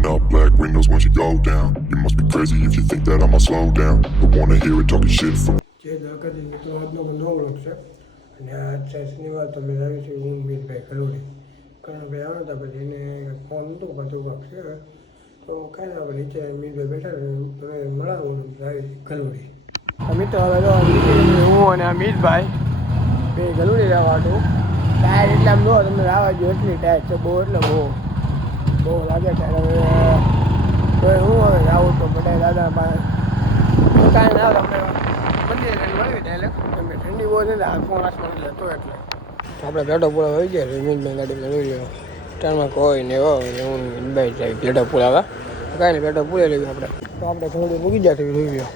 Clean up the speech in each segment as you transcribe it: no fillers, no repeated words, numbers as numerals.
Rolling up black windows once you go down. You must be crazy if you think that I'ma slow down. Don't wanna hear it talking shit from જે દ્વારકાથી મિત્રો આજનો નવો vlog છે અને આજ છે શનિવાર તો મેં આવી છું હું મીતભાઈ કલોડી કરણભાઈ આવ્યા હતા પછી એને ફોન નહોતો કરતો કાંક છે તો કાંઈ ના આપણે નીચે મીતભાઈ બેઠા તમે મળાવું આવી કલોડી મિત્રો હવે તો હું અને આ મીતભાઈ બે કલોડી રહેવા હતું ટાયર એટલે આમ જો તમે રાવા જો એટલી ટાયર છે બહુ એટલે બહુ લાગે ટાયર હવે તો હું હવે આવું તો બધા દાદા પાસે કાંઈ ના તમને ઠંડી બહુ છે ને આ ફોન આસમાં લેતો એટલે આપણે પેટો પૂરા હોય ગયા રમીનભાઈ ગાડીમાં લઈ લ્યો ટ્રેનમાં કોઈ ને એવો હું ભાઈ જાય પેટો પૂરાવા કાંઈ નહીં પેટો પૂરે લેવી આપણે તો આપણે થોડી મૂકી જાય લઈ લ્યો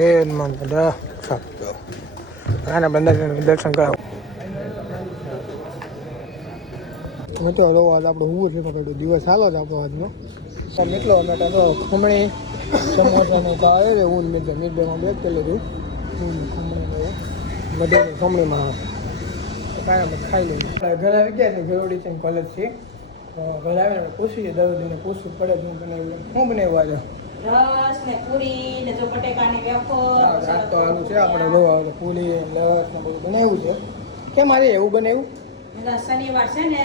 એ માન બધા આના બંદર દર્શન કરાવો મિત્રો તો આજ આપણો હું છે પેટો દિવસ સારો જ આપણો આજનો એટલો અમે તો ખમણી સમોસાનું ભાવે છે હું મીઠભાઈમાં બેગ કરી લીધું બધાની ખમણીમાં કાંઈ ખાઈ લઈએ ઘરે આવી ગયા છે ગરોડી છે કોલેજથી ઘરે આવીને પૂછીએ દરરોજને પૂછવું પડે શું બનાવ્યું શું બનાવ્યું આજે રસ ને પૂરી ને જો બટેકાની વેફર આજ તો આલુ છે આપણે જોવા પૂરી રસ ને બધું બનાવ્યું છે કેમ મારે એવું બનાવ્યું શનિવાર છે ને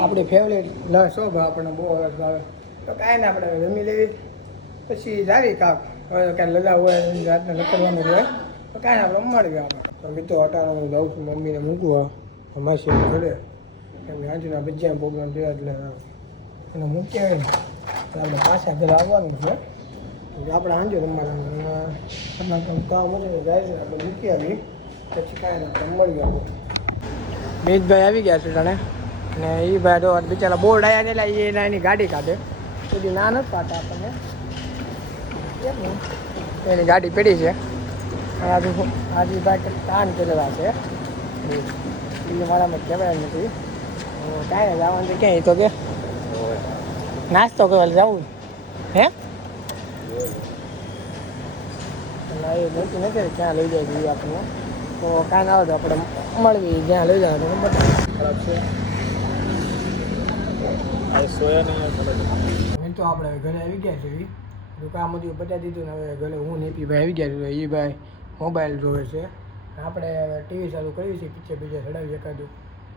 આપણી ફેવરેટ લસ હો ભાઈ આપણને બહુ રસ ભાવે તો કાંઈ ને આપણે જમી લેવી પછી જાવી કાંક હવે કાંઈ લગા હોય રાતને લખડવાનું હોય તો કાંઈ આપણે મળી ગયા આપણે તો મિત્રો અટાણે હું જાઉં છું મમ્મીને મૂકવા માસીને ઘરે કેમ કે આજુના ભજીયાનો પ્રોગ્રામ થયો એટલે એને મૂકી આવીને આપણે પાછા ઘરે આવવાનું છે આપણે આંજો રમવાનું કામ હોય જાય છે આપણે મૂકી આવી પછી કાંઈ આપણે મળી ગયા મીતભાઈ આવી ગયા છે તને અને એ ભાઈ તો બિચારા બોર્ડ આવ્યા ને એટલે એના એની ગાડી કાઢે સુધી ના નથી પાતા આપણને એની ગાડી પડી છે આજે ભાઈ તાન કરેલા છે એ મારામાં કહેવાય નથી કાંઈ જવાનું છે ક્યાંય તો કે નાસ્તો કરવા જવું હે એ નક્કી નથી ક્યાં લઈ જાય જોઈએ આપણને તો કાંઈ ના આવે તો આપણે મળવી જ્યાં લઈ જાય તો ખરાબ છે તો આપણે ઘરે આવી ગયા છીએ કામ બધું બતાવી દીધું ને હવે ઘરે હું નેપી ભાઈ આવી ગયા છું એ ભાઈ મોબાઈલ જોવે છે આપણે ટીવી ચાલુ કરવી છે પિક્ચર બીજા ચડાવી એકાદું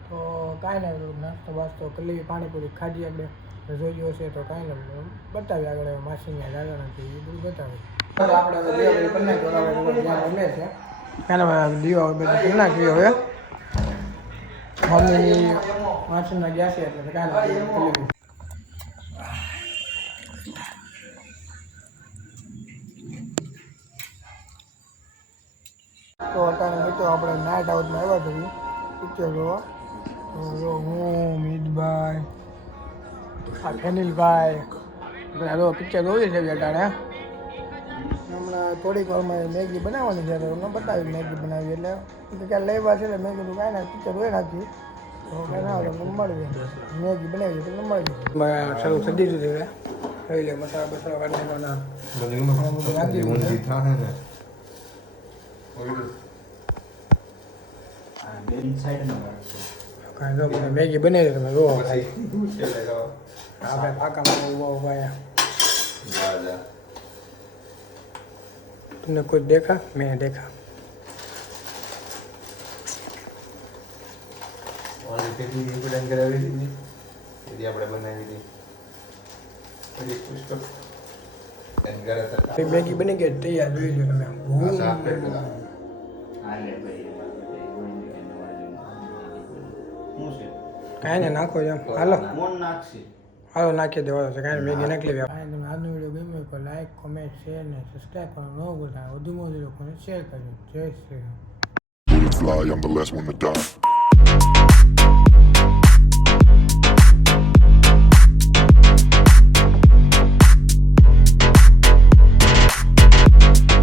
તો કાંઈ ના નાસ્તો બાસ્તો કરી લેવી પાણીપુરી ખાધી આપણે રસોઈઓ છે તો કાંઈ ના બતાવી આગળ માસીને દાદા નથી એ બધું બતાવે આપણે રમે છે કાંઈ દીવા બધું કરી નાખ્યું હવે મમ્મી વાંચનના ગયા છે એટલે કાંઈ તો અત્યારે મિત્રો આપણે નાઇટ આઉટમાં આવ્યા છીએ પિક્ચર જોવા તો હું મીતભાઈ આ ફેનિલભાઈ બધા જો પિક્ચર જોઈ છે અત્યારે હમણાં થોડીક વારમાં મેગી બનાવવાની છે તો બતાવી મેગી બનાવી એટલે ક્યાં લેવા છે એટલે મેં કીધું કાંઈ ના પિક્ચર જોઈ નાખી તો કાંઈ ના આવે મળી મેગી બનાવી એટલે મળી શરૂ થઈ દીધું છે જોઈ લે મસાલા બસાલા કાઢવાના મેગી બને તમે જો આપણે પાકામાં ઉભા तुमने कुछ देखा मैं देखा मैगी बनी गई तैयार જોઈ લો તમે કાંઈ ને નાખો એમ હાલો હાલો નાખી દેવાનો છે કાંઈ મેગી નાખી લેવી કાંઈ તમે આજનો વિડીયો ગમ્યો તો લાઈક કોમેન્ટ શેર ને સબસ્ક્રાઈબ કરવાનું ન ભૂલતા વધુમાં વધુ લોકોને શેર કરજો જય Shri Ram. fly, I'm the last one to die.